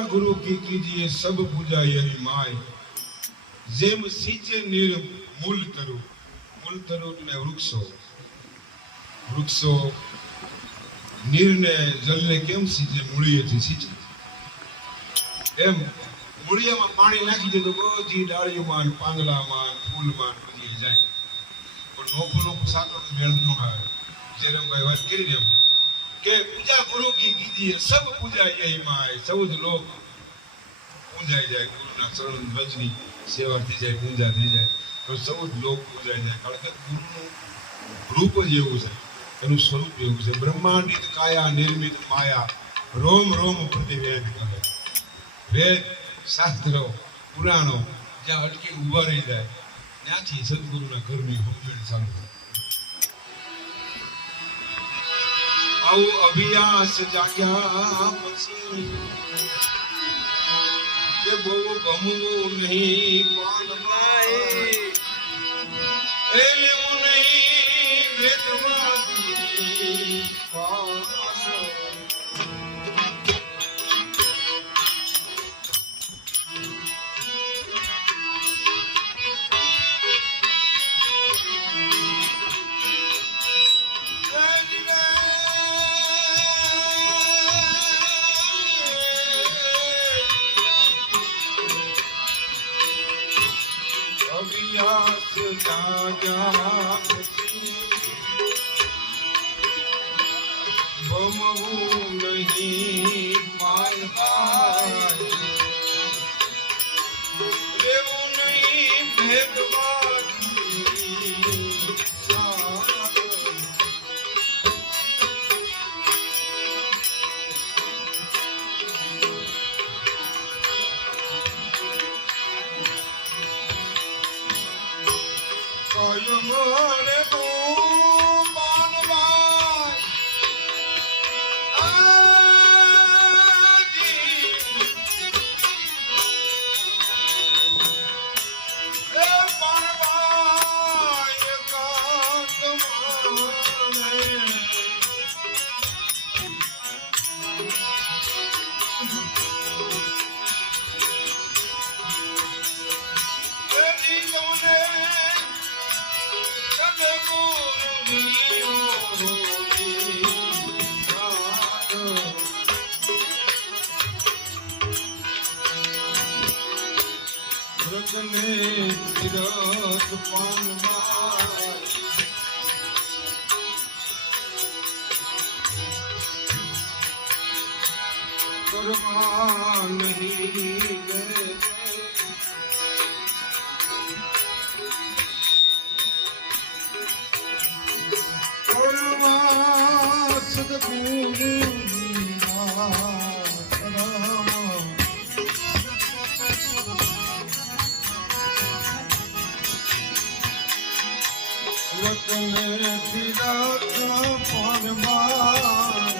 पूजा गुरु की कीजिए सब पूजा यही माय જેમ સિંચે નીર મૂલ તરુ ને વૃક્ષો નીરને જલને કેમ સિંચે મૂળિયેથી સિંચે એમ મૂળિયામાં પાણી નાખી દે તો બધી ડાળીઓમાં પાંદડામાં ફૂલમાં બધી જાય પણ નોખું સાતો મેળ ન આવે જેરમભાઈ વાત કરી ને કે પૂજા ગુરુ કી કીજીએ સબ પૂજા યહી માય ચૌદ લોક પૂજાઈ જાય ગુરુના ચરણ રજની સેવા થઈ જાય પૂજા થઈ જાય તો ચૌદ લોક પૂજાઈ જાય કારણ કે ગુરુનું રૂપ જ એવું છે એનું સ્વરૂપ એવું છે બ્રહ્માંડિત કાયા નિર્મિત માયા રોમ રોમ પ્રતિવેદ કરે વેદ શાસ્ત્રો પુરાણો જ્યાં અટકી ઉભા રહી જાય ત્યાંથી સદગુરુના ઘરની સમજણ ચાલુ થાય આવું અભ્યાસ જાગ્યા પછી કે બહુ ગમવું નહીં એ લેવું નહીં વેદમાંથી બમવું નહીં લેવું નહીં ભેદવાદી મને તું માનવાય કરવા નહીં કરવા સદગુરુ વતને ફિરાત પરમાર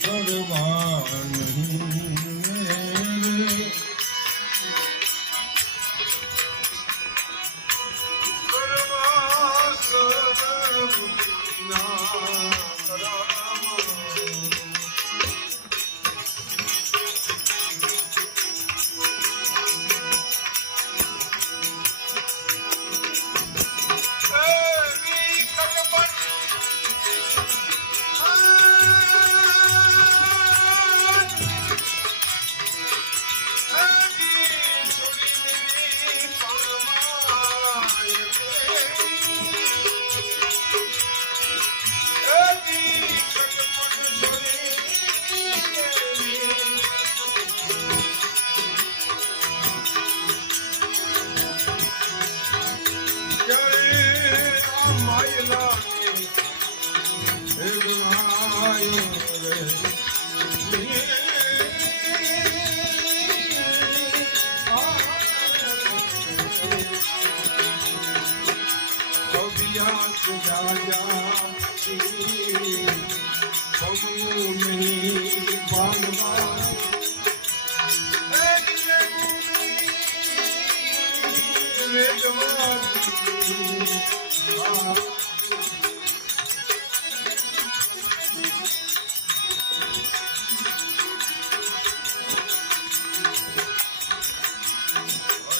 કરવા નહીં કરવા સદગુરુના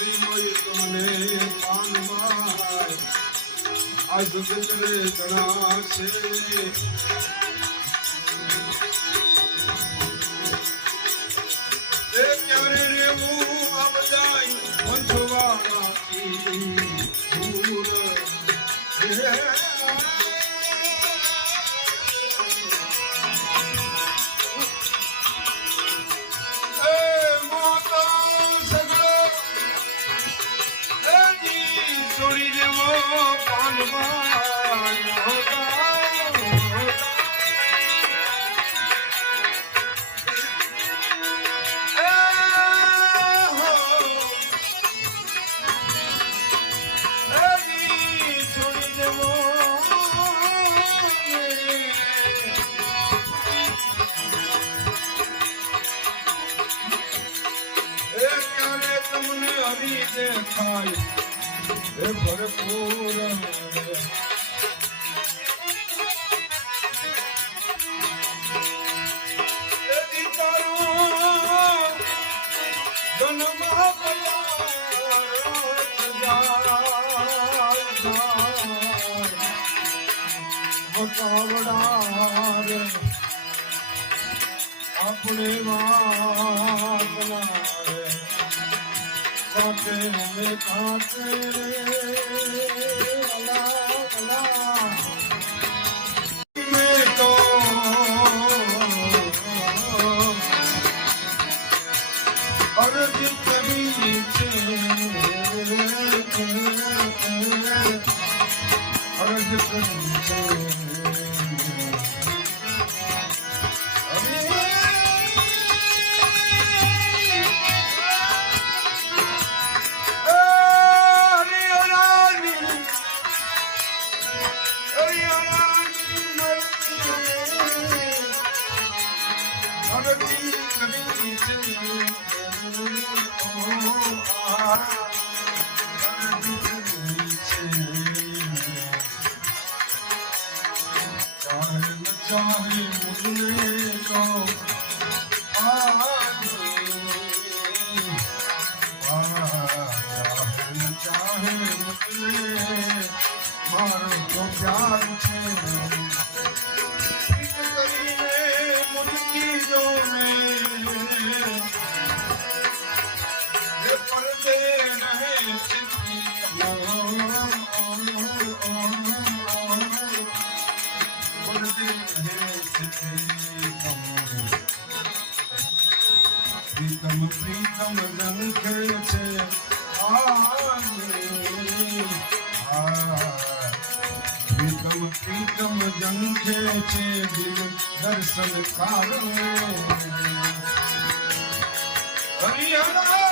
કરી મોય તમને પાનમાં આ જગત રે ઘણા છે એ ક્યારે રેવું આ બધાય વંશવાળાથી દૂર દેખાય એ ભરપૂર આપણે વાપના काटे हमें काटे अला अला में तो अर्ज कभी से अर्ज कभी से चाहे मुझे तो चाहे मुझे मारो तो प्यार छे मुझकी जो पर्दे रहे प्रीतम प्रीतम रंग छे प्रीतम प्रीतम जंग छे दिल दर्शन कारो हरिहरा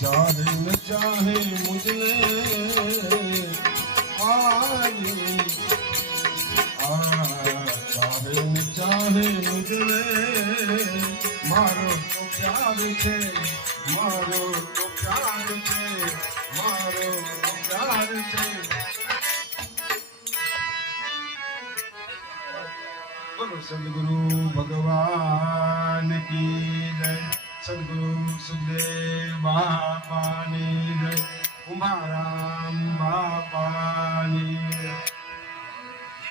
चाहे न चाहे मुझे चाहे न चाहे मुझे मारो तो प्यार छे मारो तो प्यार छे मारो तो प्यार छे सदगुरु भगवान की जय सदगुरु सुखदेव बापा की जय उमाराम बापा की